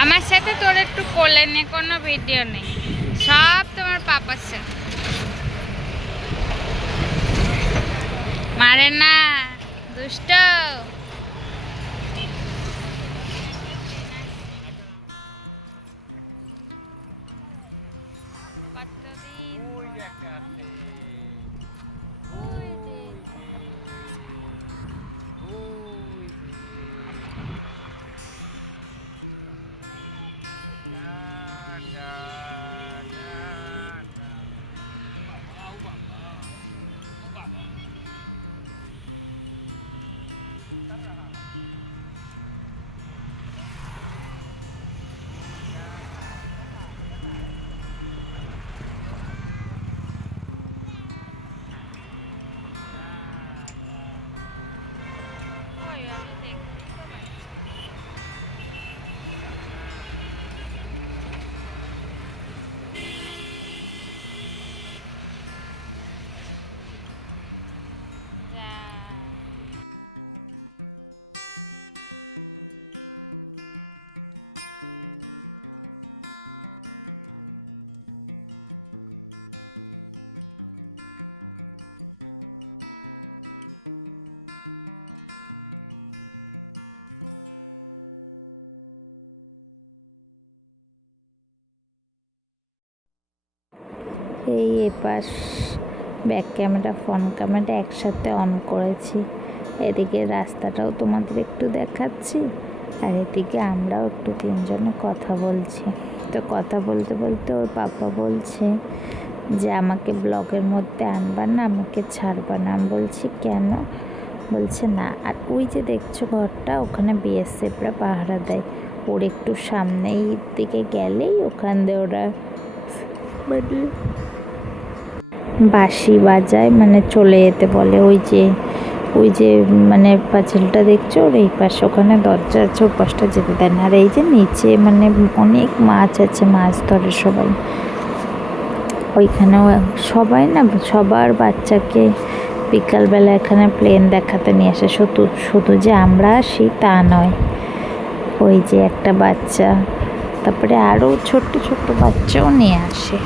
আমার সাথে তোর একটু কোলে নে, কোনো ভিডিও নেই, সব তোমার পাপার সাথে। মারে না, দুষ্ট। এই এপাশ ব্যাক ক্যামেরা ফ্রন্ট ক্যামেরা একসাথে অন করেছি। এদিকে রাস্তাটাও তোমাদের একটু দেখাচ্ছি, আর এদিকে আমরাও একটু তিনজনে কথা বলছি। তো কথা বলতে বলতে ওর পাপা বলছে যে আমাকে ব্লগের মধ্যে আনবা না, আমাকে ছাড়বা না। আমি বলছি কেন? বলছে না। আর ওই যে দেখছো ঘরটা, ওখানে বিএসএফরা পাহারা দেয়। ওর একটু সামনেই দিকে গেলেই ওখান দিয়ে ওরা মানে বাঁশি বাজায়, মানে চলে যেতে বলে। ওই যে মানে পাঁচিলটা দেখছো, ওর এই পাশে ওখানে দরজা আছে, ওর পাশটা যেতে দেয় না। আর এই যে নিচে মানে অনেক মাছ আছে, মাছ ধরে সবাই ওইখানেও। সবাই না, সবার বাচ্চাকে বিকালবেলা এখানে প্লেন দেখাতে নিয়ে আসে। শুধু যে আমরা আসি তা নয়, ওই যে একটা বাচ্চা, তারপরে আরও ছোট্ট ছোট্ট বাচ্চাও নিয়ে আসে।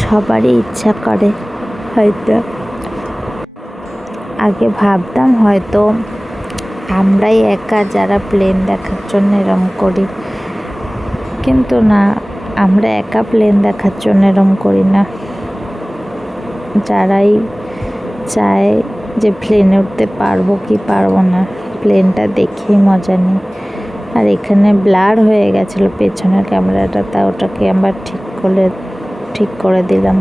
সবারই ইচ্ছা করে। হয়তো আগে ভাবতাম হয়তো আমরাই একা যারা প্লেন দেখার জন্য এরম করি, কিন্তু না, আমরা একা প্লেন দেখার জন্য এরম করি না। যারাই চায় যে প্লেনে উঠতে পারবো কি পারবো না, প্লেনটা দেখেই মজা নিই। আর এখানে ব্লার হয়ে গেছিলো পেছনের ক্যামেরাটা, তা ওটাকে আবার ঠিক করে দিলাম।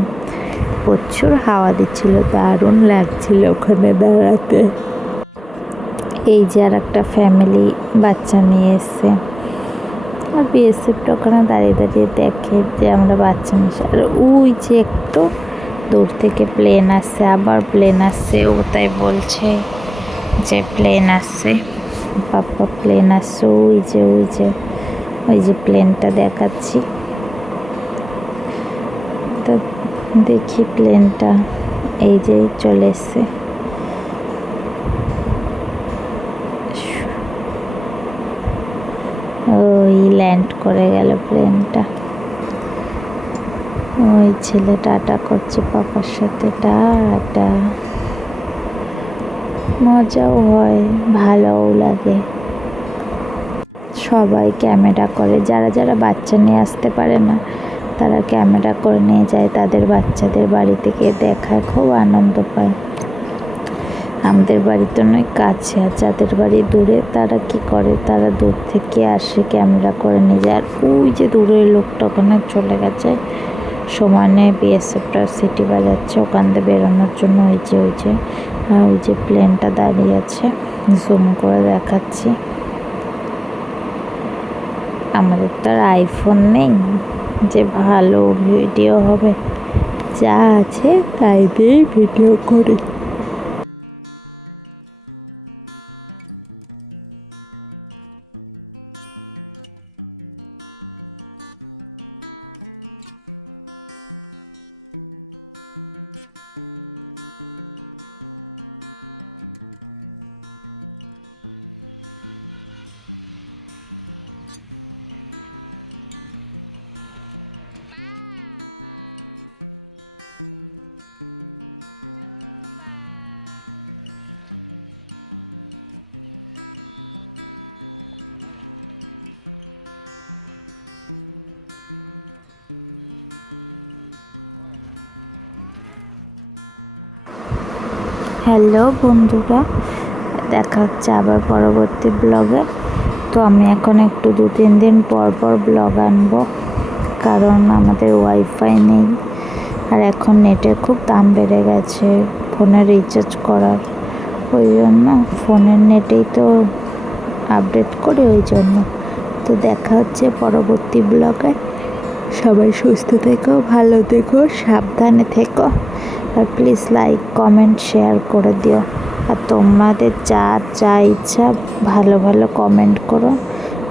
প্রচুর হাওয়া দিচ্ছিল, দারুণ লাগছিল ওখানে দাঁড়াতে। এই যে আর একটা ফ্যামিলি বাচ্চা নিয়ে এসছে, আর বিএসএফটা ওখানে দাঁড়িয়ে দাঁড়িয়ে দেখে যে আমরা বাচ্চা নিয়েছি। আর ওই যে একটু দূর থেকে প্লেন আসছে, আবার প্লেন আসছে। ও তাই বলছে যে প্লেন আসছে, পাপা প্লেন আসছে। ওই যে প্লেনটা দেখাচ্ছি। তো দেখি প্লেনটা এই যে চলে এসছে। ওই ল্যান্ড করে গেল প্লেনটা। ওই ছেলে টাটা করছে পাপার সাথে, টাটা। মজাও হয়, ভালোও লাগে। সবাই ক্যামেরা করে, যারা যারা বাচ্চা নিয়ে আসতে পারে না তারা ক্যামেরা করে নিয়ে যায়, তাদের বাচ্চাদের বাড়ি থেকে দেখায়, খুব আনন্দ পায়। আমাদের বাড়ি তো নয়, কাছে। আর যাদের বাড়ি দূরে তারা কি করে, তারা দূর থেকে আসে, ক্যামেরা করে নিয়ে যায়। আর ওই যে দূরের লোকটা ওখানে চলে গেছে, সমানে বিএসএফটা সিটি বাজাচ্ছে ওখান থেকে বেরোনোর জন্য। ওই যে প্লেনটা দাঁড়িয়ে আছে, জুম করে দেখাচ্ছি। আমাদের তো আর আইফোন নেই যে ভালো ভিডিও হবে, যা আছে তাই দিয়েই ভিডিও করি। হ্যালো বন্ধুরা, দেখা হচ্ছে আবার পরবর্তী ব্লগে। তো আমি এখন একটু 2-3 দিন পর পর ব্লগ আনবো, কারণ আমাদের ওয়াইফাই নেই আর এখন নেটের খুব দাম বেড়ে গেছে ফোনে রিচার্জ করার। ওই জন্য ফোনের নেটেই তো আপডেট করি, ওই জন্য। তো দেখা হচ্ছে পরবর্তী ব্লগে। সবাই সুস্থ থেকো, ভালো থেকো, সাবধানে থেকো, আর প্লিজ লাইক কমেন্ট শেয়ার করে দিও। আর তোমাদের যা ইচ্ছা ভালো ভালো কমেন্ট করো,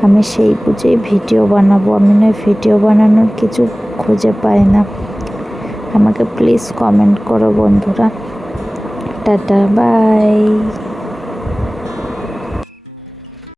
আমি সেই বুঝেই ভিডিও বানাবো। আমি না ভিডিও বানানোর কিছু খুঁজে পাই না, আমাকে প্লিজ কমেন্ট করো বন্ধুরা। Tata, by.